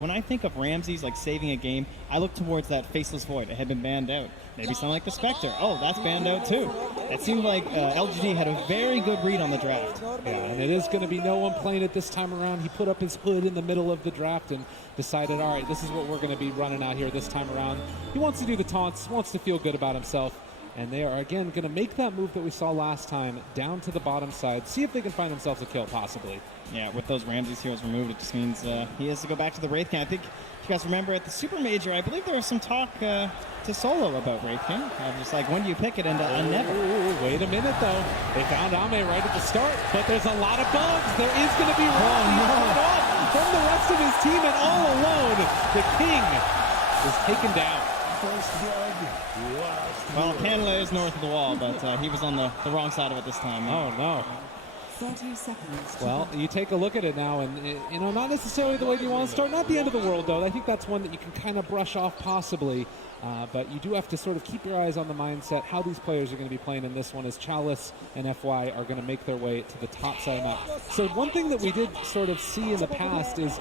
When I think of Ramses like saving a game, I look towards that Faceless Void. It had been banned out. Maybe something like the Spectre. Oh, that's banned out too. It seemed like LGD had a very good read on the draft. Yeah, and it is going to be no one playing it this time around. He put up his hood in the middle of the draft and decided, all right, this is what we're going to be running out here this time around. He wants to do the taunts, wants to feel good about himself. And they are, again, going to make that move that we saw last time down to the bottom side. See if they can find themselves a kill, possibly. Yeah, with those Ramses heroes removed, it just means he has to go back to the Wraith King. I think, if you guys remember, at the Super Major, I believe there was some talk to Solo about Wraith King. Just like, when do you pick it? And never. Wait a minute, though. They found Ame right at the start, but there's a lot of bugs. There is going to be off from the rest of his team, and all alone, the King is taken down. Well, Canada is north of the wall, but he was on the wrong side of it this time. Oh, no. 30 seconds. Well, you take a look at it now, and, you know, not necessarily the way you want to start. Not the end of the world, though. I think that's one that you can kind of brush off, possibly. But you do have to sort of keep your eyes on the mindset, how these players are going to be playing in this one, as Chalice and FY are going to make their way to the top side map. So one thing that we did sort of see in the past is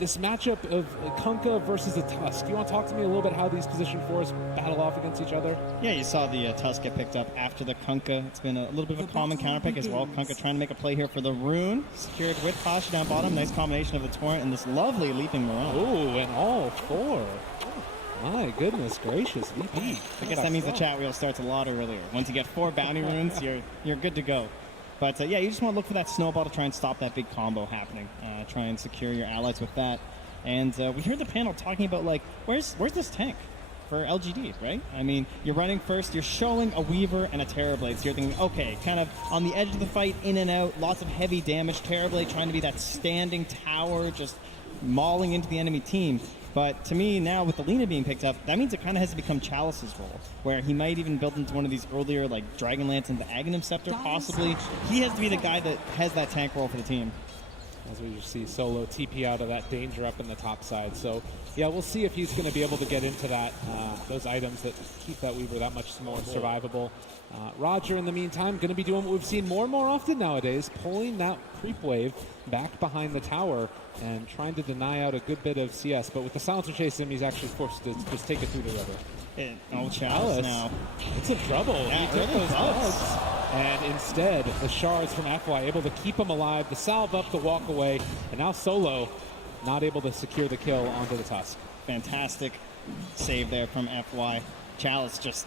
this matchup of Kunkka versus a Tusk. You want to talk to me a little bit how these position 4s battle off against each other? Yeah, you saw the Tusk get picked up after the Kunkka. It's been a little bit of a common counterpick as well. Kunkka trying to make a play here for the Rune. Secured with Pasha down bottom. Nice combination of the Torrent and this lovely leaping Marone. Ooh, and all 4. My goodness gracious, VP. I guess that means the chat wheel starts a lot earlier. Once you get 4 bounty runes, you're good to go. But yeah, you just want to look for that snowball to try and stop that big combo happening. Try and secure your allies with that. And we heard the panel talking about, like, where's this tank for LGD, right? I mean, you're running first, you're showing a Weaver and a Terrorblade, so you're thinking, okay, kind of on the edge of the fight, in and out, lots of heavy damage. Terrorblade trying to be that standing tower, just mauling into the enemy team. But to me, now with the Lina being picked up, that means it kind of has to become Chalice's role, where he might even build into one of these earlier, like, Dragonlance and the Aghanim Scepter, possibly. He has to be the guy that has that tank role for the team. As we just see Solo TP out of that danger up in the top side. So, yeah, we'll see if he's going to be able to get into that, those items that keep that Weaver that much more survivable. Roger, in the meantime, going to be doing what we've seen more and more often nowadays, pulling that creep wave back behind the tower and trying to deny out a good bit of CS. But with the Silencer chasing him, he's actually forced to just take it through the river. Chalice now. It's a trouble. Yeah, he took those bugs. And instead, the shards from FY able to keep him alive, the salve up to walk away, and now Solo not able to secure the kill onto the Tusk. Fantastic save there from FY. Chalice just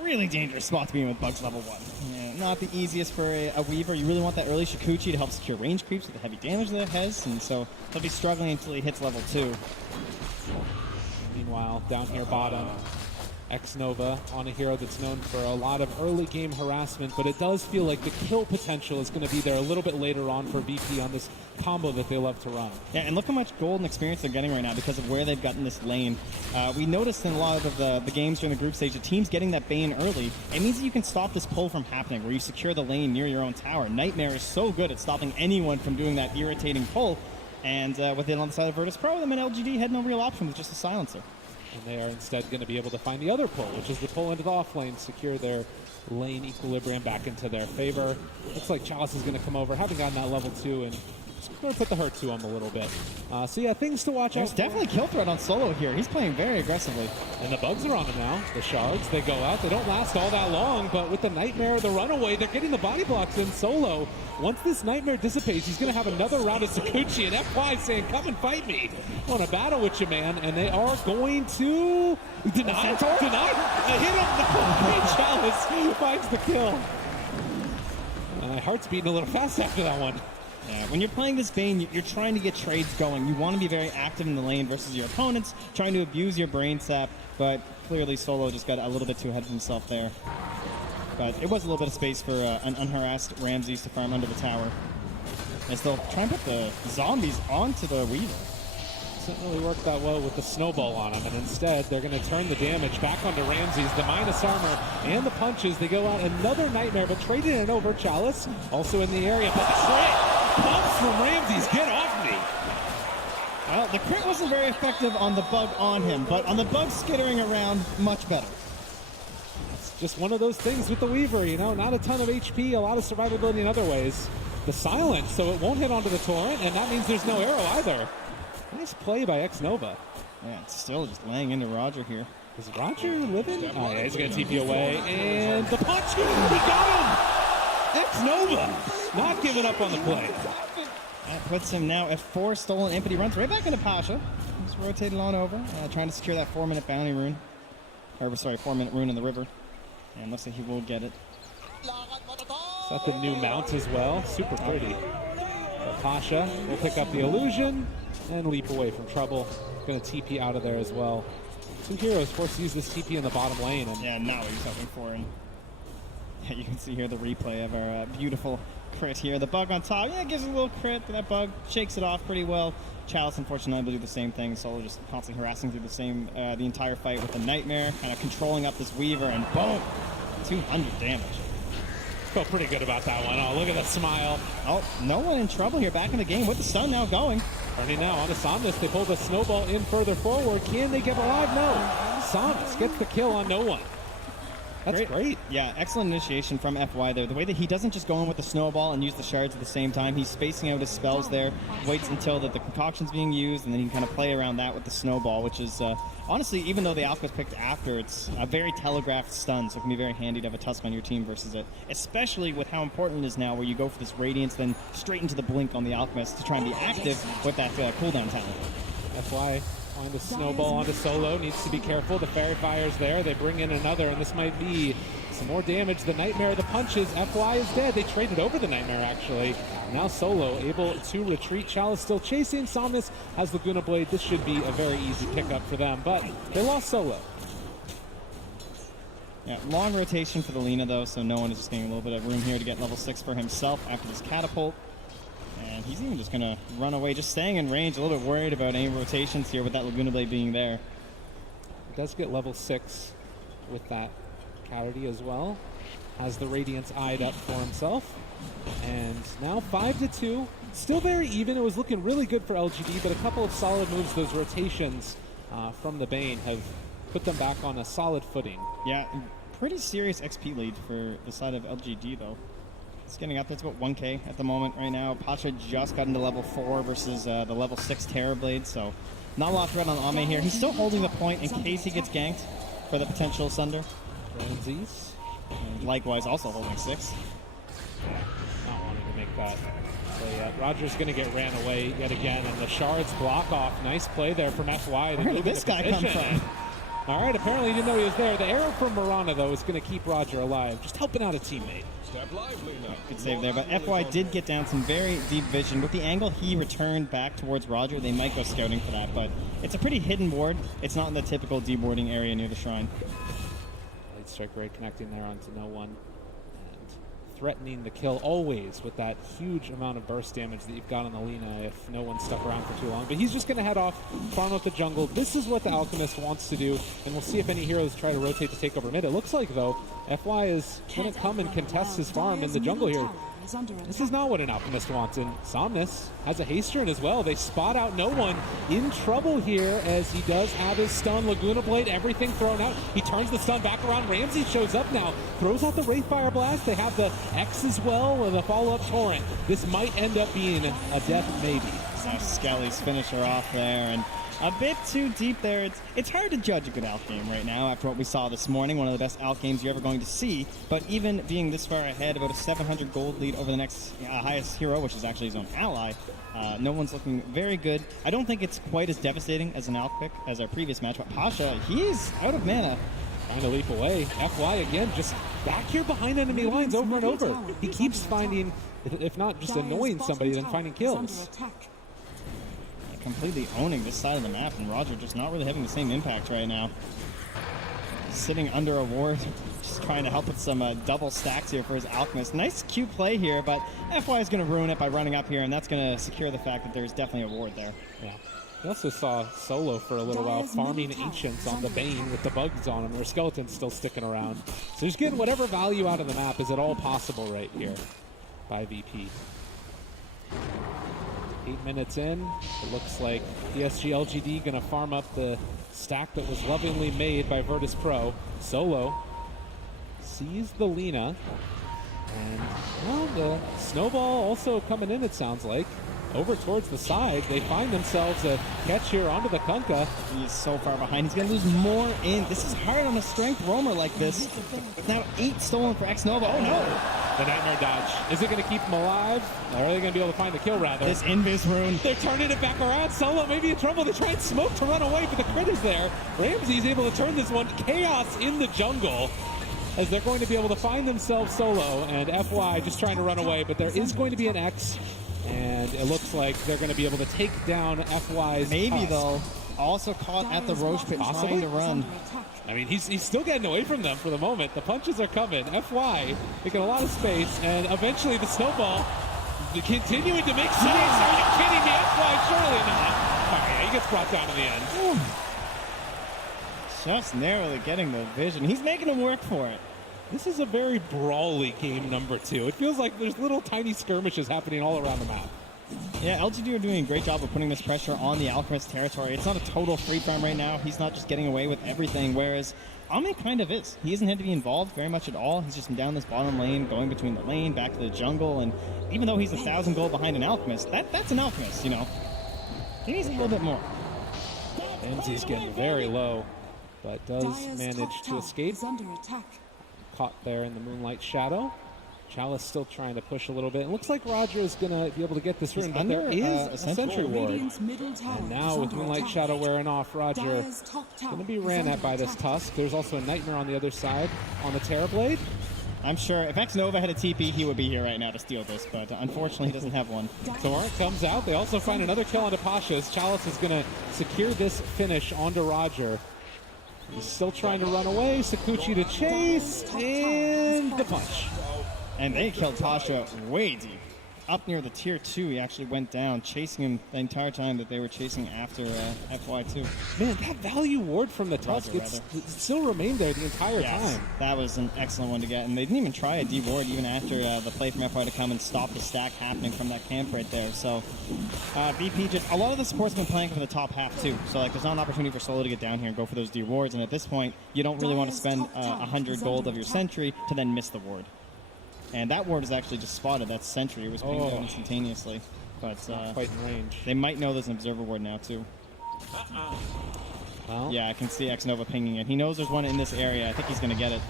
really dangerous spot to be in with bugs level 1. Yeah, not the easiest for a Weaver. You really want that early Shikuchi to help secure range creeps with the heavy damage that it has, and so he'll be struggling until he hits level 2. Meanwhile, down here bottom, X-Nova on a hero that's known for a lot of early game harassment, but it does feel like the kill potential is going to be there a little bit later on for VP on this combo that they love to run. Yeah, and look how much gold and experience they're getting right now because of where they've gotten this lane. We noticed in a lot of the games during the group stage, the teams getting that Bane early, it means that you can stop this pull from happening where you secure the lane near your own tower. Nightmare is so good at stopping anyone from doing that irritating pull, and with it on the side of Virtus.Pro, them and LGD had no real option with just a silencer. And they are instead going to be able to find the other pull, which is the pull into the off lane, secure their lane equilibrium back into their favor. Looks like Chalice is going to come over, having gotten that level 2, and just going to put the hurt to him a little bit. So yeah, things to watch There's out. There's definitely kill threat on Solo here. He's playing very aggressively. And the bugs are on him now. The shards, they go out. They don't last all that long, but with the Nightmare, the runaway, they're getting the body blocks in. Solo, once this Nightmare dissipates, he's going to have another round of Sakuchi, and FY saying, come and fight me. I want to battle with you, man. And they are going to deny. Hit him. No. Chalice finds the kill. My heart's beating a little fast after that one. Yeah, when you're playing this Bane, you're trying to get trades going. You want to be very active in the lane versus your opponents, trying to abuse your brain sap, but clearly Solo just got a little bit too ahead of himself there. But it was a little bit of space for an unharassed Ramses to farm under the tower. As they'll try and put the zombies onto the Weaver. Doesn't really work that well with the snowball on him, and instead they're going to turn the damage back onto Ramses. The minus armor and the punches, they go out another Nightmare, but traded it over. Chalice also in the area, but the crit comes from Ramses. Get off me! Well, the crit wasn't very effective on the bug on him, but on the bug skittering around, much better. It's just one of those things with the Weaver, you know, not a ton of HP, a lot of survivability in other ways. The silence, so it won't hit onto the Torrent, and that means there's no arrow either. Nice play by X-Nova. Yeah, it's still just laying into Roger here. Is Roger living? Oh, yeah, he's going to TP away. And the punch, he got him! X-Nova not giving up on the play. That puts him now at 4 stolen imp. He runs right back into Pasha. He's rotated on over, trying to secure that 4-minute bounty rune. Or, sorry, 4-minute rune in the river. And looks like he will get it. Is that the new mount as well? Super pretty. Pasha will pick up the illusion and leap away from trouble. Going to TP out of there as well. 2 heroes forced to use this TP in the bottom lane. And yeah, now what he's hoping for. And yeah, you can see here the replay of our beautiful crit here. The bug on top, yeah, gives it a little crit, but that bug shakes it off pretty well. Chalice, unfortunately, will do the same thing. Solo just constantly harassing through the entire fight with the Nightmare, kind of controlling up this Weaver, and boom, 200 damage. Felt pretty good about that one. Oh, look at that smile. Oh, no one in trouble here. Back in the game with the sun now going. Turning now on to Somnus. They pull the snowball in further forward. Can they get alive? No. Somnus gets the kill on no one. That's great. Yeah, excellent initiation from FY there. The way that he doesn't just go in with the snowball and use the shards at the same time. He's spacing out his spells there, waits until the concoction's being used, and then he can kind of play around that with the snowball, which is, honestly, even though the Alchemist picked after, it's a very telegraphed stun, so it can be very handy to have a Tusk on your team versus it, especially with how important it is now where you go for this Radiance, then straight into the Blink on the Alchemist to try and be active with that cooldown talent. FY on the snowball onto Solo, needs to be careful. The Fairy Fire's there. They bring in another, and this might be some more damage. The Nightmare, the punches. FY is dead. They traded over the Nightmare, actually. Now Solo able to retreat. Chalice still chasing. Somnus has Laguna Blade. This should be a very easy pickup for them, but they lost Solo. Yeah, long rotation for the Lina, though, so no one is just getting a little bit of room here to get level 6 for himself after this catapult. And he's even just going to run away, just staying in range, a little bit worried about any rotations here with that Laguna Blade being there. He does get level 6 with that Cowardly as well. Has the Radiance eyed up for himself. And now 5-2. Still very even. It was looking really good for LGD, but a couple of solid moves, those rotations from the Bane, have put them back on a solid footing. Yeah, pretty serious XP lead for the side of LGD, though. It's getting up. It's about 1k at the moment right now. Pasha just got into level 4 versus the level 6 Terrorblade, so not a lot to run on Ame here. He's still holding the point in case he gets ganked for the potential Sunder. Ramses. And likewise also holding 6. Not wanting to make that play yet. Roger's going to get ran away yet again, and the shards block off. Nice play there from FY. Where did this guy come from? All right, apparently he didn't know he was there. The arrow from Marana, though, is going to keep Roger alive, just helping out a teammate. Good save there, but FY did get down some very deep vision. With the angle he returned back towards Roger, they might go scouting for that, but it's a pretty hidden ward. It's not in the typical deboarding area near the shrine. Light strike raid connecting there onto no one. And threatening the kill always with that huge amount of burst damage that you've got on the Lina if no one's stuck around for too long. But he's just going to head off, farm out the jungle. This is what the Alchemist wants to do, and we'll see if any heroes try to rotate to take over mid. It looks like, though, FY is going to come and contest his farm in the jungle here. This is not what an Alchemist wants, and Somnus has a haste turn as well. They spot out no one. In trouble here as he does have his stun. Laguna Blade, everything thrown out. He turns the stun back around. Ramsey shows up now, throws out the Wraith Fire Blast. They have the X as well with a follow-up Torrent. This might end up being a death maybe. Skelly's finisher off there, and a bit too deep there. It's hard to judge a good Alch game right now after what we saw this morning. One of the best Alch games you're ever going to see. But even being this far ahead, about a 700 gold lead over the next highest hero, which is actually his own ally, no one's looking very good. I don't think it's quite as devastating as an Alch pick as our previous match, but Pasha, he's out of mana. Trying to leap away. FY again, just back here behind enemy lines over and over. He keeps finding, if not just annoying somebody, then finding kills. Completely owning this side of the map, and Roger just not really having the same impact right now. Sitting under a ward, just trying to help with some double stacks here for his Alchemist. Nice cute play here, but FY is going to ruin it by running up here, and that's going to secure the fact that there's definitely a ward there. Yeah. We also saw Solo for a little while farming Ancients on the Bane with the bugs on him. Their Skeleton's still sticking around. So he's getting whatever value out of the map is at all possible right here by VP. 8 minutes in, it looks like PSG.LGD going to farm up the stack that was lovingly made by Virtus.Pro. Solo sees the Lina, and well, the snowball also coming in, it sounds like. over towards the side. They find themselves a catch here onto the Kunkka. He is so far behind. He's going to lose more in. This is hard on a strength roamer like this. Now 8 stolen for X-Nova. Oh, no. The Nightmare Dodge. Is it going to keep him alive? Or are they going to be able to find the kill, rather? This Invis rune. They're turning it back around. Solo maybe in trouble. They try and smoke to run away, but the critter's there. Ramsey's able to turn this one. Chaos in the jungle, as they're going to be able to find themselves Solo, and FY just trying to run away, but there is going to be an X, and it looks like they're going to be able to take down FY's Maybe, Tusk. though. Also caught at the Roche pit trying to run. I mean, he's still getting away from them for the moment. The punches are coming. FY making a lot of space, and eventually the snowball continuing to make space. Are you kidding me? FY, surely not. All right, he gets brought down in the end. Just narrowly getting the vision. He's making him work for it. This is a very brawly game number 2. It feels like there's little tiny skirmishes happening all around the map. Yeah, LGD are doing a great job of putting this pressure on the Alchemist territory. It's not a total free farm right now. He's not just getting away with everything, whereas Ame kind of is. He isn't had to be involved very much at all. He's just down this bottom lane, going between the lane, back to the jungle, and even though he's 1,000 gold behind an Alchemist, that's an Alchemist, you know. He needs a little bit more. Ramsey's getting very low, but does manage to escape. Caught there in the Moonlight Shadow. Chalice still trying to push a little bit. It looks like Roger is going to be able to get this rune, but there is a Sentry Ward. And now with Moonlight Shadow wearing off, Roger going to be ran at by this Tusk. There's also a Nightmare on the other side on the Terrorblade. I'm sure if X-Nova had a TP, he would be here right now to steal this, but unfortunately he doesn't have one. Torrent comes out. They also find another kill onto Pasha's. Chalice is going to secure this finish onto Roger. He's still trying to run away. Sakuchi to chase, and the punch. And they killed Pasha way deep. Up near the tier 2, he actually went down, chasing him the entire time that they were chasing after FY2. Man, that value ward from the Tusk, it still remained there the entire time. That was an excellent one to get, and they didn't even try a D-ward even after the play from FY to come and stop the stack happening from that camp right there. So VP just, a lot of the support's been playing for the top half too, so like there's not an opportunity for Solo to get down here and go for those D-wards, and at this point, you don't really want to spend 100 gold of your sentry to then miss the ward. And that ward is actually just spotted. That sentry was pinged out instantaneously. But quite in range. They might know there's an observer ward now too. Well, yeah, I can see X-Nova pinging it. He knows there's one in this area. I think he's going to get it.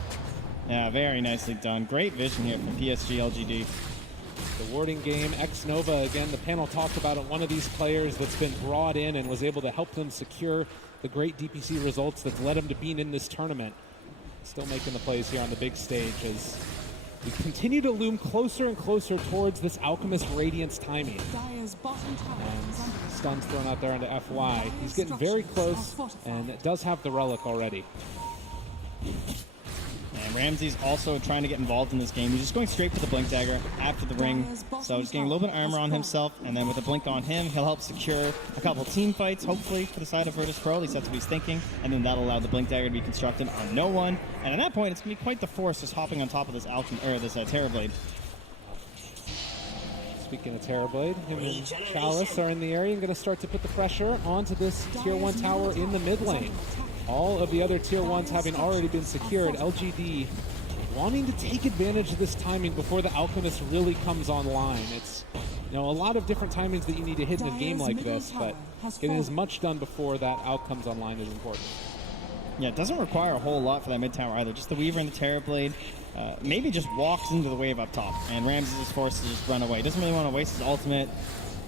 Yeah, very nicely done. Great vision here from PSG.LGD. The warding game, X-Nova, again, the panel talked about it. One of these players that's been brought in and was able to help them secure the great DPC results that's led them to being in this tournament. Still making the plays here on the big stage as we continue to loom closer and closer towards this Alchemist Radiance timing. And stuns thrown out there into FY. He's getting very close and does have the relic already. And Ramsey's also trying to get involved in this game. He's just going straight for the Blink Dagger after the ring. So just getting a little bit of armor on himself, and then with a Blink on him, he'll help secure a couple team fights, hopefully, for the side of Virtus.Pro. At least that's what he's thinking. And then that'll allow the Blink Dagger to be constructed on no one. And at that point, it's going to be quite the force just hopping on top of this Terrorblade. Speaking of Terrorblade, him and Chalice are in the area and going to start to put the pressure onto this Tier 1 tower in the mid lane. All of the other Tier 1s having already been secured. LGD wanting to take advantage of this timing before the Alchemist really comes online. It's, you know, a lot of different timings that you need to hit in a game like this, but getting as much done before that Alch comes online is important. Yeah, it doesn't require a whole lot for that mid tower either. Just the Weaver and the Terrorblade. Maybe just walks into the wave up top, and Ramses is forced to just run away. Doesn't really want to waste his ultimate.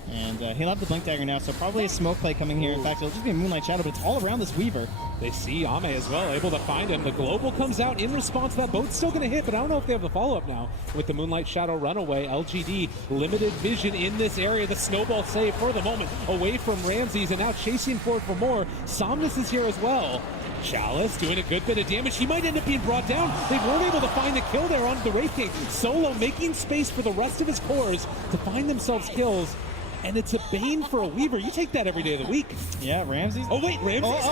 And he'll have the Blink Dagger now, so probably a smoke play coming here. In fact, it'll just be a Moonlight Shadow, but it's all around this Weaver. They see Ame as well, able to find him. The Global comes out in response to that. Boat's still going to hit, but I don't know if they have the follow-up now with the Moonlight Shadow runaway. LGD, limited vision in this area. The Snowball save for the moment away from Ramses, and now chasing forward for more. Somnus is here as well. Chalice doing a good bit of damage. He might end up being brought down. They weren't able to find the kill there on the Wraith King. Solo making space for the rest of his cores to find themselves kills. And it's a bane for a Weaver. You take that every day of the week. Yeah, Ramses. Oh, wait, Ramses.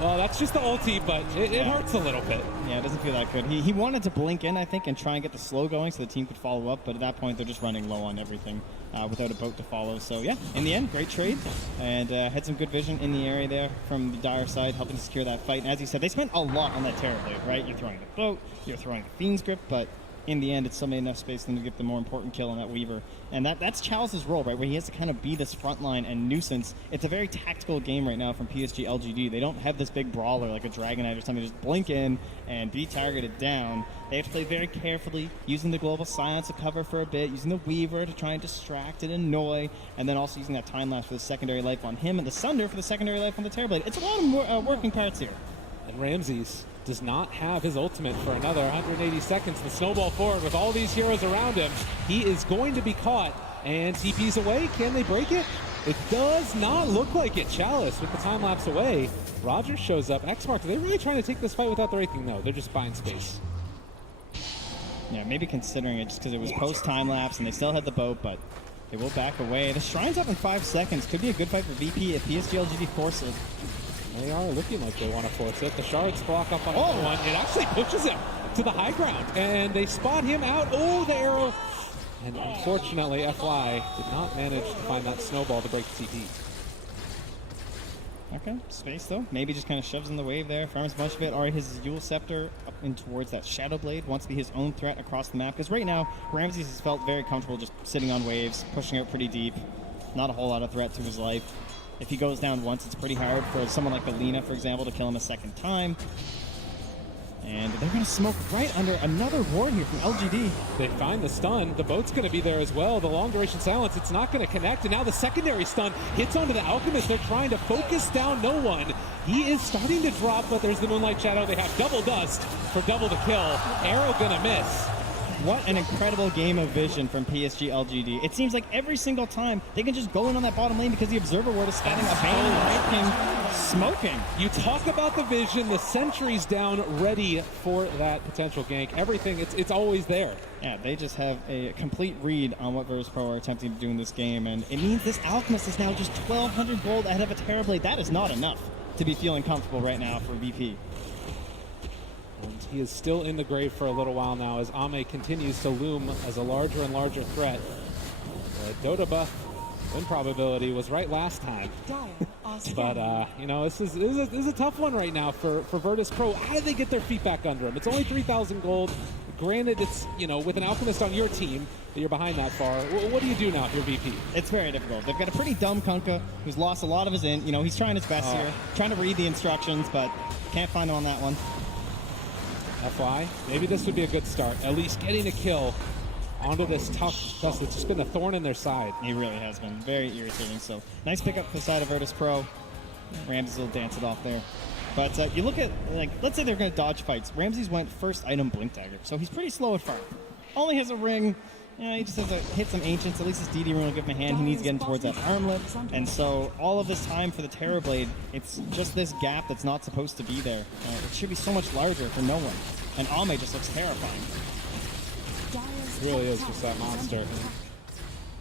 Well, that's just the ulti, but it hurts a little bit. Yeah, it doesn't feel that good. He wanted to blink in, I think, and try and get the slow going so the team could follow up, but at that point, they're just running low on everything without a boat to follow. So, yeah, in the end, great trade, and had some good vision in the area there from the Dire side, helping to secure that fight. And as you said, they spent a lot on that Terrorblade, right? You're throwing the boat, you're throwing the Fiend's Grip, but in the end, it still made enough space for them to get the more important kill on that Weaver. And that's Chalice's role, right, where he has to kind of be this frontline and nuisance. It's a very tactical game right now from PSG.LGD. They don't have this big brawler like a Dragon Knight or something. Just blink in and be targeted down. They have to play very carefully, using the global silence to cover for a bit, using the Weaver to try and distract and annoy, and then also using that time lapse for the secondary life on him and the Sunder for the secondary life on the Terrorblade. It's a lot of more, working parts here. And Ramses does not have his ultimate for another 180 seconds. The snowball forward with all these heroes around him. He is going to be caught, and TP's away. Can they break it? It does not look like it. Chalice with the time lapse away. Rogers shows up. Xmark, are they really trying to take this fight without the Wraithing? No, they're just buying space. Yeah, maybe considering it just because it was post-time lapse and they still had the boat, but they will back away. The Shrine's up in 5 seconds. Could be a good fight for VP if PSG.LGD forces it. They are looking like they want to force it. The shards block up on one. It actually pushes him to the high ground, and they spot him out. Oh, the arrow. And unfortunately, FY did not manage to find that snowball to break the TP. Okay, space though. Maybe just kind of shoves in the wave there. Farms a bunch of it. Alright, his Yule Scepter up in towards that Shadow Blade. Wants to be his own threat across the map. Because right now, Ramses has felt very comfortable just sitting on waves, pushing out pretty deep. Not a whole lot of threat to his life. If he goes down once, it's pretty hard for someone like Alina, for example, to kill him a second time. And they're going to smoke right under another ward here from LGD. They find the stun. The boat's going to be there as well. The long duration silence, it's not going to connect. And now the secondary stun hits onto the Alchemist. They're trying to focus down no one. He is starting to drop, but there's the Moonlight Shadow. They have double dust for double the kill. Arrow going to miss. What an incredible game of vision from PSG.LGD. It seems like every single time they can just go in on that bottom lane because the Observer Ward is standing abandoned right king smoking. You talk about the vision, the sentry's down, ready for that potential gank. Everything, it's always there. Yeah, they just have a complete read on what Virtus.Pro are attempting to do in this game, and it means this Alchemist is now just 1,200 gold ahead of a Terrorblade. That is not enough to be feeling comfortable right now for VP. And he is still in the grave for a little while now as Ame continues to loom as a larger and larger threat. The Dota buff win probability was right last time. But, you know, this is a tough one right now for Virtus.Pro. How do they get their feet back under them? It's only 3,000 gold. Granted, it's, you know, with an Alchemist on your team, that you're behind that far. What do you do now if you're VP? It's very difficult. They've got a pretty dumb Kunkka who's lost a lot of his int. You know, he's trying his best here, trying to read the instructions, but can't find him on that one. FY, maybe this would be a good start. At least getting a kill onto this tough dust that's just been a thorn in their side. He really has been. Very irritating. So, nice pickup for the side of Virtus.Pro. Ramses will dance it off there. But you look at, like, let's say they're going to dodge fights. Ramses went first item Blink Dagger, so he's pretty slow at farm. Only has a ring. You know, he just has to hit some Ancients. At least his DD rune will give him a hand. He needs to get in towards that armlet. And so all of this time for the Terrorblade, it's just this gap that's not supposed to be there. It should be so much larger for no one. And Ame just looks terrifying. It really is just that monster.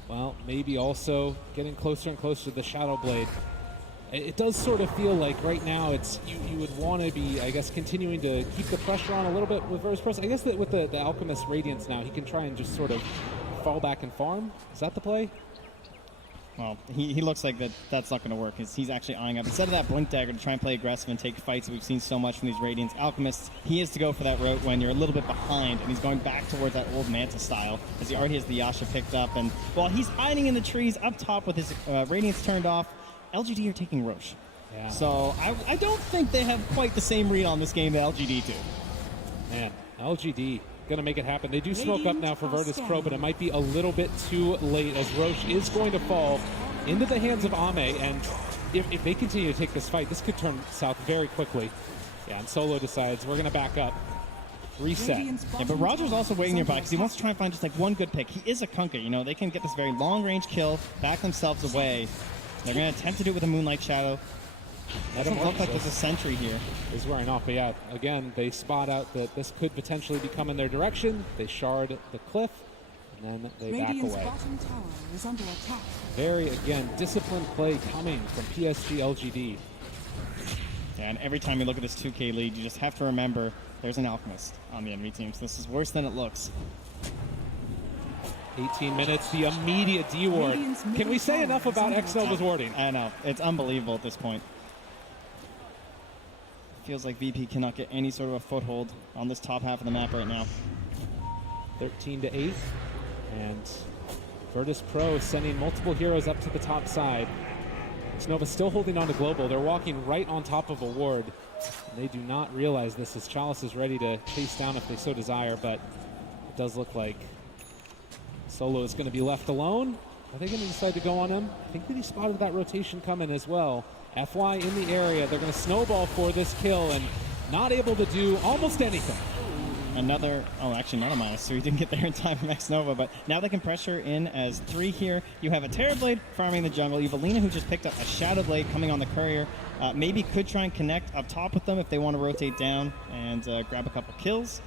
Well, maybe also getting closer and closer to the Shadow Blade. It does sort of feel like right now it's you would want to be, I guess, continuing to keep the pressure on a little bit with Virtus.Pro. I guess that with the Alchemist Radiance now, he can try and just sort of fall back and farm. Is that the play? Well, he looks like that's not going to work. He's actually eyeing up. Instead of that Blink Dagger to try and play aggressive and take fights that we've seen so much from these Radiance Alchemists, he is to go for that route when you're a little bit behind, and he's going back towards that old Manta style, as he already has the Yasha picked up. And while he's hiding in the trees up top with his Radiance turned off, LGD are taking Roche. Yeah. So I don't think they have quite the same read on this game that LGD do. Man, LGD gonna make it happen. They do smoke up now for Virtus.Pro, but it might be a little bit too late as Roche is going to fall into the hands of Ame, and if they continue to take this fight, this could turn south very quickly. Yeah, and Solo decides we're gonna back up. Reset. Yeah, but Roger's also waiting nearby because he wants to try and find just like one good pick. He is a Kunkka, you know, they can get this very long-range kill, back themselves away. They're going to attempt to do it with a Moonlight Shadow. Doesn't look like there's a sentry here. He's wearing off, but yeah, again, they spot out that this could potentially be coming their direction. They shard the cliff, and then they back away. Bottom tower is under attack. Very, again, disciplined play coming from PSG.LGD. Yeah, and every time you look at this 2K lead, you just have to remember there's an Alchemist on the enemy team. So this is worse than it looks. 18 minutes, the immediate D-ward. Can we say enough about X-Nova's warding? I know. It's unbelievable at this point. Feels like VP cannot get any sort of a foothold on this top half of the map right now. 13-8. And Virtus.Pro sending multiple heroes up to the top side. Nova still holding on to Global. They're walking right on top of a ward. They do not realize this as Chalice is ready to chase down if they so desire, but it does look like Solo is going to be left alone. Are they going to decide to go on him? I think that he spotted that rotation coming as well. FY in the area. They're going to snowball for this kill and not able to do almost anything. Another, oh, actually not a -3. He didn't get there in time from X-Nova, but now they can pressure in as 3 here. You have a Terrorblade farming the jungle. You have Alina who just picked up a Shadow Blade coming on the courier. Maybe could try and connect up top with them if they want to rotate down and grab a couple kills.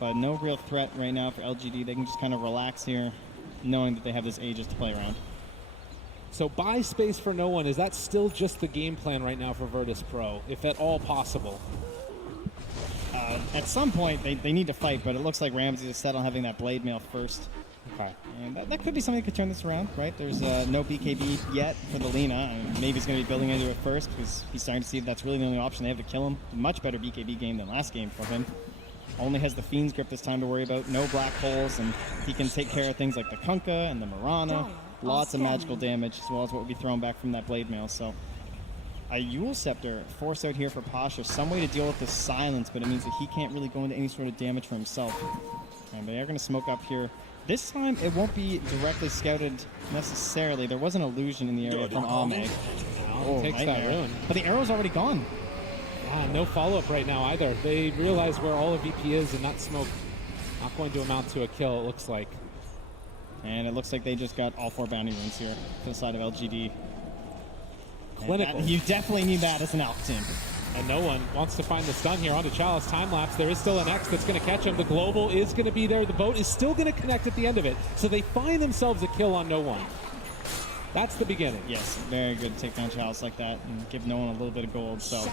But no real threat right now for LGD. They can just kind of relax here, knowing that they have this Aegis to play around. So buy space for no one. Is that still just the game plan right now for Virtus.Pro, if at all possible? At some point, they need to fight, but it looks like Ramsey is set on having that blade mail first. Okay. And that could be something that could turn this around, right? There's no BKB yet for the Lina, and maybe he's going to be building into it first because he's starting to see that's really the only option they have to kill him. Much better BKB game than last game for him. Only has the Fiend's Grip this time to worry about. No black holes, and he can take care of things like the Kunkka and the Mirana. Lots of magical damage, as well as what would be thrown back from that blade mail. So a Yule Scepter forced out here for Pasha. Some way to deal with the silence, but it means that he can't really go into any sort of damage for himself. And they are going to smoke up here. This time, it won't be directly scouted necessarily. There was an illusion in the area from Ame. Oh, takes that rune. But the arrow's already gone. No follow-up right now either. They realize where all of VP is, and that smoke not going to amount to a kill, it looks like. And it looks like they just got all 4 bounty runes here to the side of LGD. Clinical. You definitely need that as an ALC team. And no one wants to find the stun here onto Chalice. Time lapse. There is still an X that's going to catch him. The global is going to be there. The boat is still going to connect at the end of it. So they find themselves a kill on no one. That's the beginning. Yes, very good to take down Chalice like that and give no one a little bit of gold. So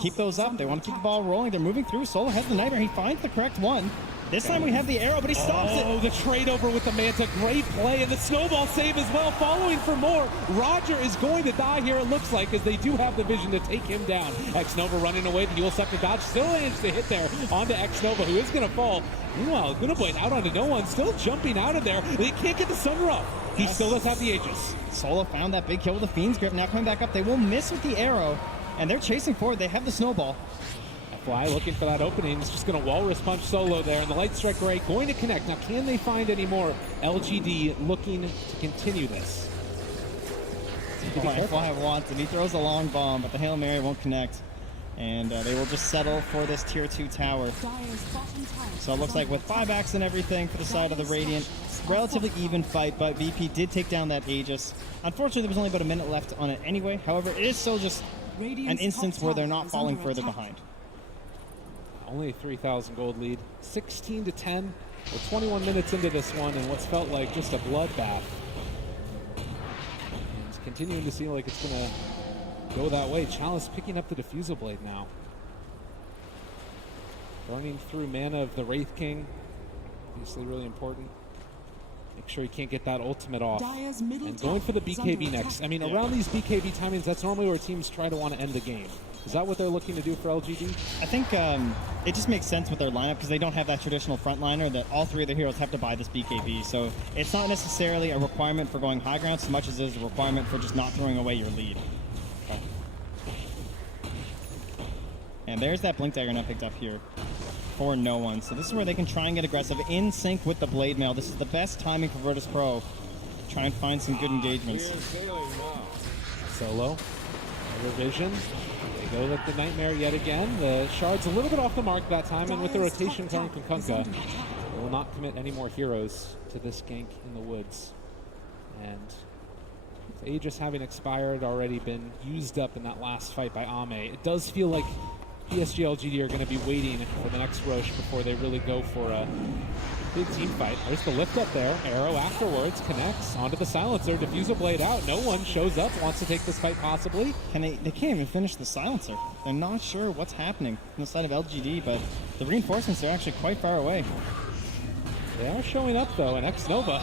keep those up. They want to keep the ball rolling. They're moving through. Solo has the Nightmare. He finds the correct one. This time we have the arrow, but he stops it. Oh, the trade over with the Manta. Great play, and the snowball save as well, following for more. Roger is going to die here, it looks like, as they do have the vision to take him down. X-Nova running away. The Yule Scepter dodge still managed to hit there onto X-Nova, who is going to fall. Meanwhile, Gunablade out onto no one, still jumping out of there. They can't get the Sunderer off. He still does have the Aegis. Solo found that big kill with the Fiend's Grip. Now coming back up, they will miss with the arrow, and they're chasing forward. They have the snowball. FY looking for that opening. It's just going to walrus punch Solo there, and the Light Strike Ray going to connect. Now, can they find any more? LGD looking to continue this. FY wants it. He throws a long bomb, but the Hail Mary won't connect. And they will just settle for this tier 2 tower. So it looks like with buybacks and everything for the side of the Radiant, relatively even fight, but VP did take down that Aegis. Unfortunately, there was only about a minute left on it anyway. However, it is still just an instance where they're not falling further behind. Only a 3,000 gold lead. 16-10. We're 21 minutes into this one, and what's felt like just a bloodbath. It's continuing to seem like it's going to go that way. Chalice picking up the Diffusal Blade now. Burning through mana of the Wraith King. Obviously really important. Make sure he can't get that ultimate off. And going for the BKB next. I mean, around these BKB timings, that's normally where teams try to want to end the game. Is that what they're looking to do for LGD? I think it just makes sense with their lineup because they don't have that traditional frontliner that all 3 of their heroes have to buy this BKB. So it's not necessarily a requirement for going high ground so much as it is a requirement for just not throwing away your lead. Okay. And there's that Blink Dagger now picked up here for no one. So this is where they can try and get aggressive in sync with the Blade Mail. This is the best timing for Virtus.Pro. Try and find some good engagements. Solo. Revision. They go with the Nightmare yet again. The Shard's a little bit off the mark that time, and with the rotation coming from Kunkka, they will not commit any more heroes to this gank in the woods. And with Aegis having expired, already been used up in that last fight by Ame, it does feel like PSG.LGD are going to be waiting for the next Roche before they really go for a big team fight. There's the lift up there. Arrow afterwards connects onto the Silencer. Diffusal Blade out. No one shows up, wants to take this fight possibly. They can't even finish the Silencer. They're not sure what's happening on the side of LGD, but the reinforcements are actually quite far away. They are showing up though, and X-Nova,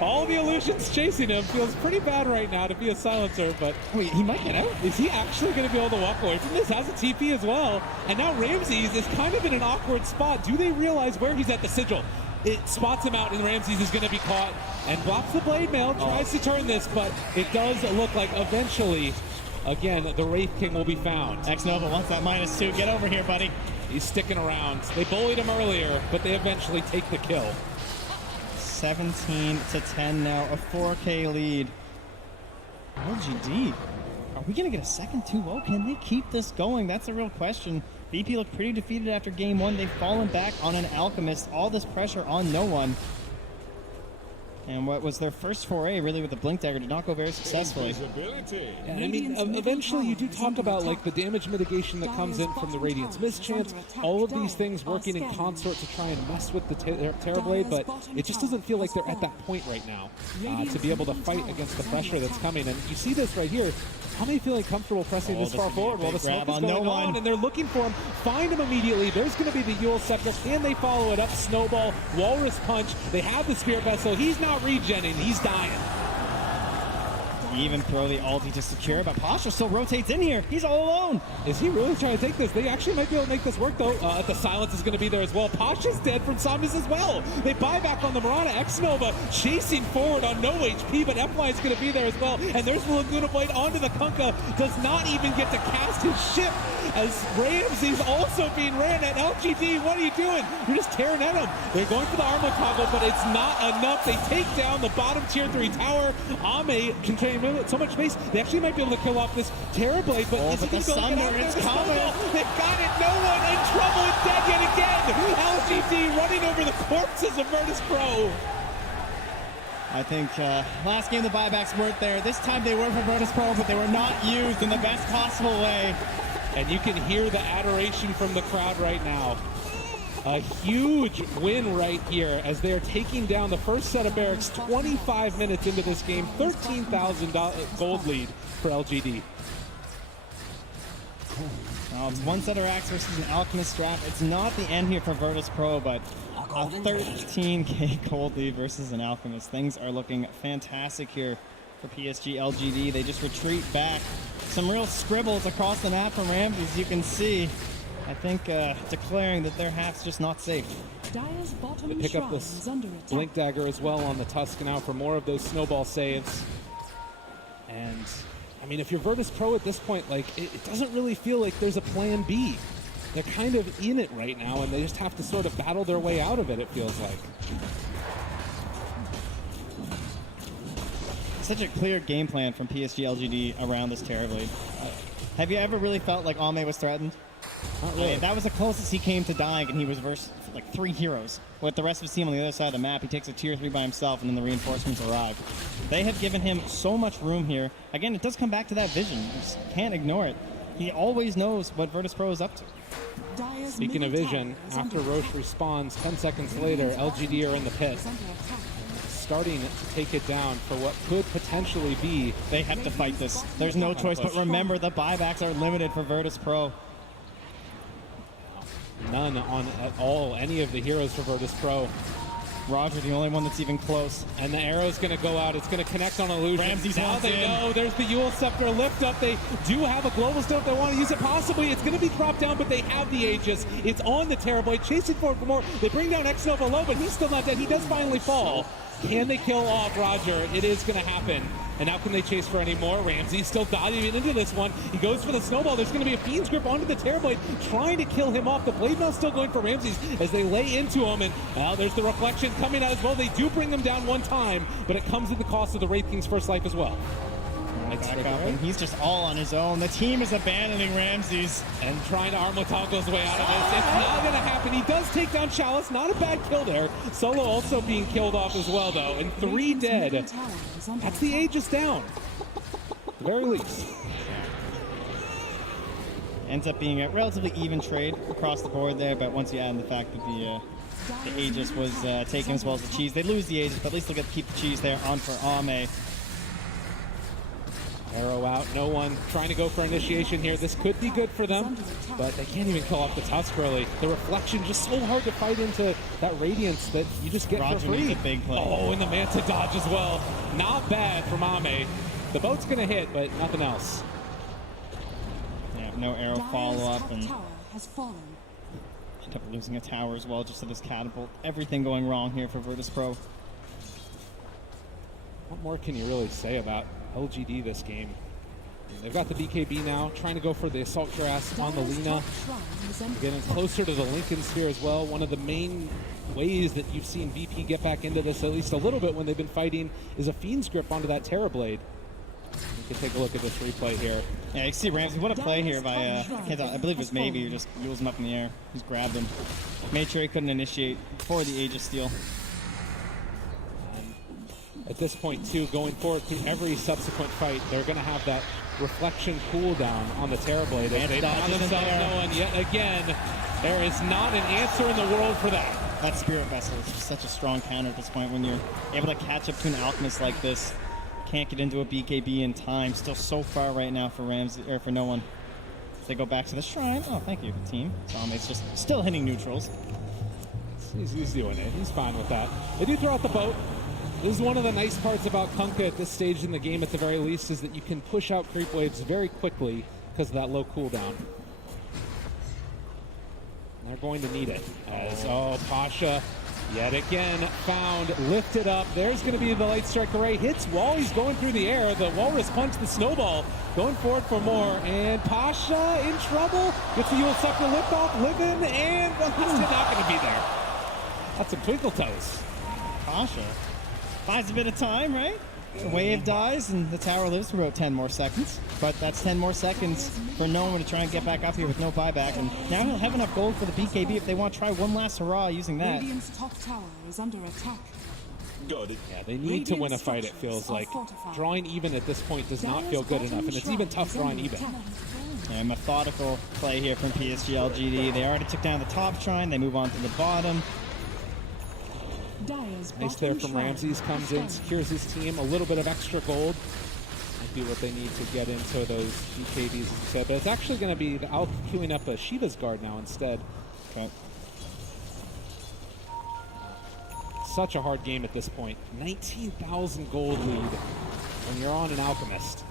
all the illusions chasing him, feels pretty bad right now to be a silencer, but Wait, he might get out? is he actually going to be able to walk away from this? Has a TP as well, and now Ramses is kind of in an awkward spot. Do they realize where he's at? The sigil? It spots him out, and Ramses is going to be caught and blocks the blade mail, tries to turn this, but it does look like eventually, again, the Wraith King will be found. X-Nova wants that -2. Get over here, buddy. He's sticking around. They bullied him earlier, but they eventually take the kill. 17-10 now, a 4K lead. LGD, are we going to get a second 2-0? Can they keep this going? That's a real question. BP looked pretty defeated after game 1. They've fallen back on an Alchemist. All this pressure on no one. And what was their first foray, really, with the Blink Dagger, did not go very successfully. Yeah, I mean, eventually you do talk about like the damage mitigation that comes in from the Radiance Mischance, all of these things working in consort to try and mess with the Terrorblade, but it just doesn't feel like they're at that point right now to be able to fight against the pressure that's coming. And you see this right here. How many feeling comfortable pressing this far forward while the smoke is going on, and they're looking for him, find him immediately. There's going to be the Yule Scepter. Can they follow it up? Snowball, Walrus Punch. They have the Spirit Vessel. He's not regenning. He's dying. Even throw the ulti to secure, but Pasha still rotates in here. He's all alone. Is he really trying to take this? They actually might be able to make this work, though. The silence is going to be there as well. Pasha's dead from Samus as well. They buy back on the Mirana. X-Nova chasing forward on no HP, but FY is going to be there as well. And there's the Laguna Blade onto the Kunkka. Does not even get to cast his ship as Ramses also being ran at. LGD, what are you doing? You're just tearing at him. They're going for the armor toggle, but it's not enough. They take down the bottom tier 3 tower. Ame can carry so much space. They actually might be able to kill off this Terrorblade, but is it going to go get out there? It's coming. They've got it. No one in trouble. It's dead yet again. LGD running over the corpses of Virtus.Pro. I think last game the buybacks weren't there. This time they were for Virtus.Pro, but they were not used in the best possible way. And you can hear the adoration from the crowd right now. A huge win right here as they are taking down the first set of barracks 25 minutes into this game. 13,000 gold lead for LGD. Now it's one set of racks versus an Alchemist strap. It's not the end here for Virtus.Pro, but a 13k gold lead versus an Alchemist. Things are looking fantastic here for PSG.LGD. They just retreat back. Some real scribbles across the map from Ramses, you can see. I think declaring that their half's just not safe. They pick up this Blink Dagger as well on the Tusk now for more of those snowball saves. And, I mean, if you're Virtus.Pro at this point, like, it doesn't really feel like there's a plan B. They're kind of in it right now, and they just have to sort of battle their way out of it, it feels like. Such a clear game plan from PSG.LGD around this Terrorblade. Have you ever really felt like Ame was threatened? Not really. That was the closest he came to dying, and he was versus like 3 heroes. With the rest of his team on the other side of the map, he takes a tier 3 by himself, and then the reinforcements arrive. They have given him so much room here. Again, it does come back to that vision. You just can't ignore it. He always knows what Virtus.Pro is up to. Speaking of vision, after Roche responds, 10 seconds later, LGD are in the pit. Starting to take it down for what could potentially be. They have to fight this. There's no choice, but remember, the buybacks are limited for Virtus.Pro. None on at all any of the heroes for Virtus.Pro. Roger, the only one that's even close. And the arrow's going to go out. It's going to connect on Illusion. Ramses now wants they in. know there's the Yule Scepter lift up. They do have a global stone if they want to use it. Possibly it's going to be dropped down, but they have the Aegis. It's on the Terrorblade, chasing forward for more. They bring down X-Nova low, but he's still not dead. He does finally fall. Can they kill off Roger? It is going to happen. And now can they chase for any more? Ramsey still diving into this one. He goes for the snowball. There's going to be a Fiend's Grip onto the Terrorblade, trying to kill him off. The Blade Mail's still going for Ramses as they lay into him. And there's the Reflection coming out as well. They do bring them down one time, but it comes at the cost of the Wraith King's first life as well. Back up, and he's just all on his own. The team is abandoning Ramses. And trying to armor toggle his way out of this. It's not going to happen. He does take down Chalice. Not a bad kill there. Solo also being killed off as well, though. And 3 dead. That's the Aegis down. At the very least. Ends up being a relatively even trade across the board there, but once you add in the fact that the Aegis was taken as well as the cheese, they lose the Aegis, but at least they'll get to keep the cheese there on for Ame. Arrow out, no one trying to go for initiation here. This could be good for them, but they can't even kill off the Tusk early. The reflection just so hard to fight into that radiance that you just get Roger for free. needs a big play. Oh, and the Manta dodge as well. Not bad from Ame. The boat's gonna hit, but nothing else. Yeah, no arrow follow-up, and Tower has fallen. end up losing a tower as well, just to this catapult. Everything going wrong here for Virtus.Pro. What more can you really say about LGD this game? They've got the BKB now, trying to go for the Assault Cuirass on the Lina. Getting closer to the Lincoln Sphere as well. One of the main ways that you've seen VP get back into this, at least a little bit when they've been fighting, is a Fiend's Grip onto that Terrorblade. We can take a look at this replay here. Yeah, you see Ramsey. What a play here by, I believe it was Maybe, who just wheels him up in the air. Just grabbed him. Made sure he couldn't initiate before the Aegis Steel. At this point, too, going forward through every subsequent fight, they're going to have that reflection cooldown on the Terrorblade. And They found themselves knowing yet again, there is not an answer in the world for that. That Spirit Vessel is just such a strong counter at this point when you're able to catch up to an Alchemist like this. Can't get into a BKB in time. Still so far right now for Ramsey, or for no one. They go back to the shrine. Oh, thank you, team. It's just still hitting neutrals. He's doing it. He's fine with that. They do throw out the boat. This is one of the nice parts about Kunkka at this stage in the game, at the very least, is that you can push out creep waves very quickly because of that low cooldown. They're going to need it. As, Pasha, yet again, found, lifted up. There's going to be the Light Strike Array. Hits while he's going through the air. The Walrus Punch, the Snowball, going forward for more. And Pasha in trouble. Gets the Yule Scepter lift off, living, and well, he's not going to be there. That's some Twinkle Toes. Pasha buys a bit of time, right? The wave dies and the tower lives for about 10 more seconds. But that's 10 more seconds for no one to try and get back up here with no buyback. And now he'll have enough gold for the BKB if they want to try one last hurrah using that. Radiant's top tower is under attack. Yeah, they need to win a fight, it feels like. Drawing even at this point does not feel good enough, and it's even tough drawing even. Yeah, methodical play here from PSG.LGD. They already took down the top shrine. They move on to the bottom. Nice there from Ramses, comes in, secures his team, a little bit of extra gold. Might be what they need to get into those BKBs, as you said. But it's actually going to be the Alp queuing up a Shiva's Guard now instead. Okay. Such a hard game at this point. 19,000 gold lead when you're on an Alchemist.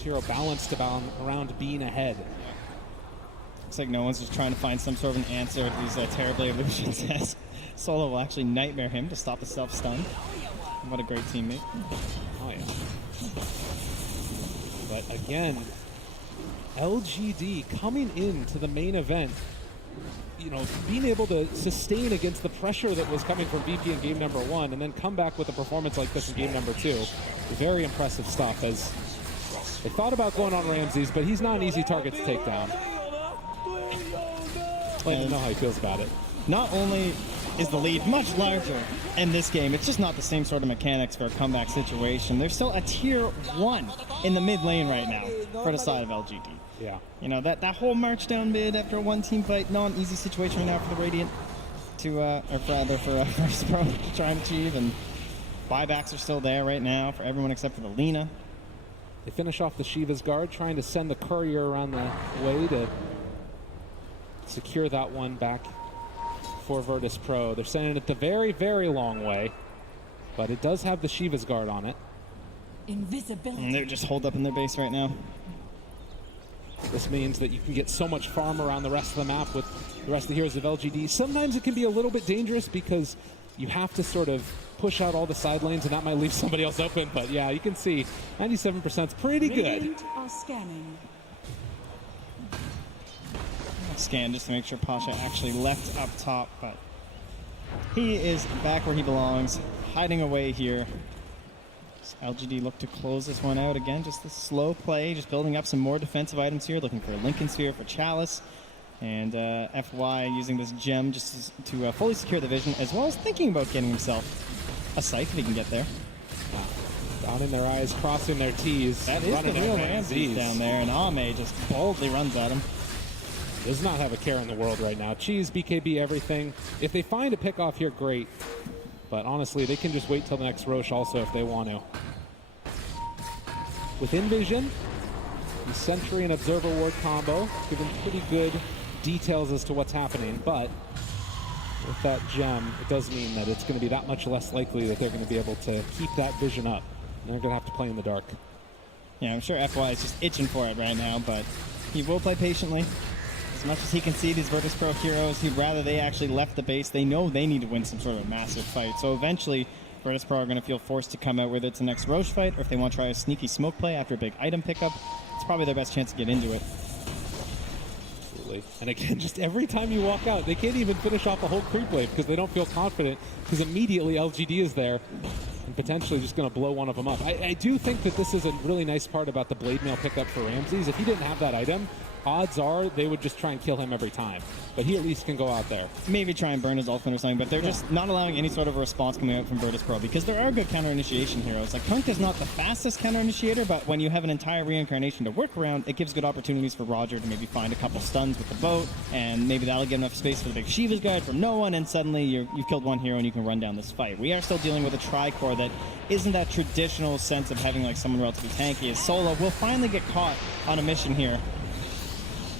Hero balanced around being ahead. Looks like no one's just trying to find some sort of an answer to these Terrorblade illusions. As Solo will actually nightmare him to stop the self-stun. What a great teammate. Oh, yeah. But again, LGD coming into the main event, you know, being able to sustain against the pressure that was coming from VP in game number 1 and then come back with a performance like this in game number 2. Very impressive stuff, as they thought about going on Ramses, but he's not an easy target to take down. Let him know how he feels about it. Not only is the lead much larger in this game, it's just not the same sort of mechanics for a comeback situation. There's still a tier 1 in the mid lane right now for the side of LGD. Yeah. You know, that whole march down mid after a one-team fight, not an easy situation right now for the Radiant to, or rather for Virtus.Pro to try and achieve, and buybacks are still there right now for everyone except for the Lina. They finish off the Shiva's Guard, trying to send the courier around the way to secure that one back for Virtus.Pro. They're sending it the very, very long way, but it does have the Shiva's Guard on it. Invisibility. And they're just holed up in their base right now. This means that you can get so much farm around the rest of the map with the rest of the heroes of LGD. Sometimes it can be a little bit dangerous because you have to sort of push out all the side lanes, and that might leave somebody else open. But yeah, you can see 97% is pretty good. Radiant are scanning. Scan just to make sure Pasha actually left up top, but he is back where he belongs, hiding away here. LGD look to close this one out again. Just the slow play, just building up some more defensive items here, looking for a Lincoln Sphere for Chalice, and FY using this gem just to fully secure the vision, as well as thinking about getting himself a Scythe if he can get there. Down in their eyes, crossing their T's. That is the real Ramses down there, and Ame just boldly runs at him. Does not have a care in the world right now. Cheese, BKB, everything. If they find a pick off here, great. But honestly, they can just wait till the next Roche also if they want to. within vision. The Sentry and Observer Ward combo, giving pretty good details as to what's happening, but with that gem, it does mean that it's going to be that much less likely that they're going to be able to keep that vision up. They're going to have to play in the dark. Yeah, I'm sure FY is just itching for it right now, but he will play patiently. As much as he can see these Virtus.Pro heroes, he'd rather they actually left the base. They know they need to win some sort of massive fight. So eventually, Virtus.Pro are going to feel forced to come out, whether it's the next Roche fight or if they want to try a sneaky smoke play after a big item pickup. It's probably their best chance to get into it. Absolutely. And again, just every time you walk out, they can't even finish off a whole creep wave because they don't feel confident, because immediately LGD is there and potentially just going to blow one of them up. I do think that this is a really nice part about the Blade Mail pickup for Ramses. If he didn't have that item, odds are they would just try and kill him every time. But he at least can go out there. Maybe try and burn his ultimate or something, but they're just not allowing any sort of response coming out from Virtus.Pro because there are good counter-initiation heroes. Like, Kunk is not the fastest counter-initiator, but when you have an entire reincarnation to work around, it gives good opportunities for Roger to maybe find a couple stuns with the boat, and maybe that'll give enough space for the big Shiva's Guide from no one, and suddenly you've killed one hero and you can run down this fight. We are still dealing with a tri-core that isn't that traditional sense of having like someone relatively tanky. As Solo will finally get caught on a mission here.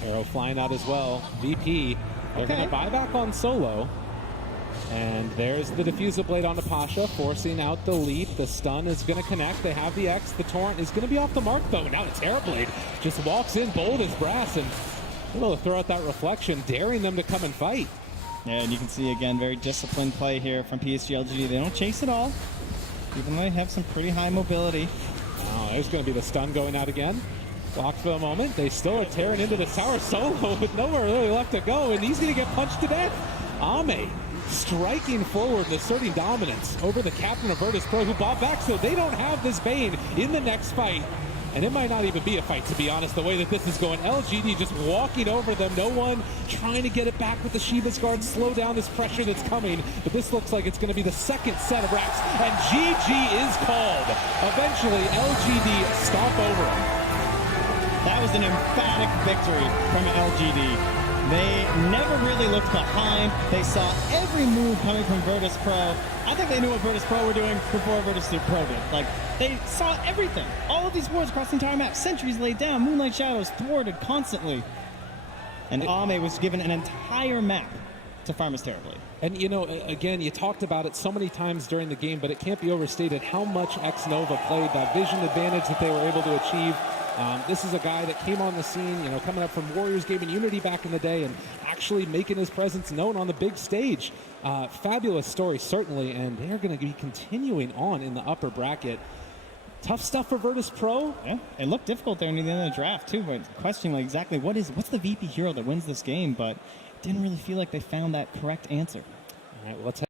Arrow flying out as well. VP, they're going to buy back on Solo. And there's the Diffusal Blade onto Pasha, forcing out the leap. The stun is going to connect. They have the X. The Torrent is going to be off the mark, though. Now the Terrorblade just walks in bold as brass and able to throw out that reflection, daring them to come and fight. Yeah, and you can see, again, very disciplined play here from PSG.LGD. They don't chase at all, even though they have some pretty high mobility. Now there's going to be the stun going out again. Blocked for a moment. They still are tearing into the tower Solo with nowhere really left to go, and he's going to get punched to death. Ame striking forward and asserting dominance over the captain of Virtus.Pro, who bought back, so they don't have this Bane in the next fight. And it might not even be a fight, to be honest, the way that this is going. LGD just walking over them. No one trying to get it back with the Shiva's Guard, slow down this pressure that's coming. But this looks like it's going to be the second set of racks, and GG is called. Eventually, LGD stomp over them. That was an emphatic victory from LGD. They never really looked behind. They saw every move coming from Virtus.Pro. I think they knew what Virtus.Pro were doing before Virtus.Pro did. Like, they saw everything. All of these wards across the entire map. Sentries laid down, Moonlight Shadows thwarted constantly. And Ame was given an entire map to farm his Terrorblade. And, you know, again, you talked about it so many times during the game, but it can't be overstated how much X-Nova played, that vision advantage that they were able to achieve. This is a guy that came on the scene, you know, coming up from Warriors Gaming Unity back in the day and actually making his presence known on the big stage. Fabulous story, certainly, and they're going to be continuing on in the upper bracket. Tough stuff for Virtus.Pro. Yeah, it looked difficult there near the end of the draft, too, but questioning like exactly what's the VP hero that wins this game, but it didn't really feel like they found that correct answer. All right, well, let's head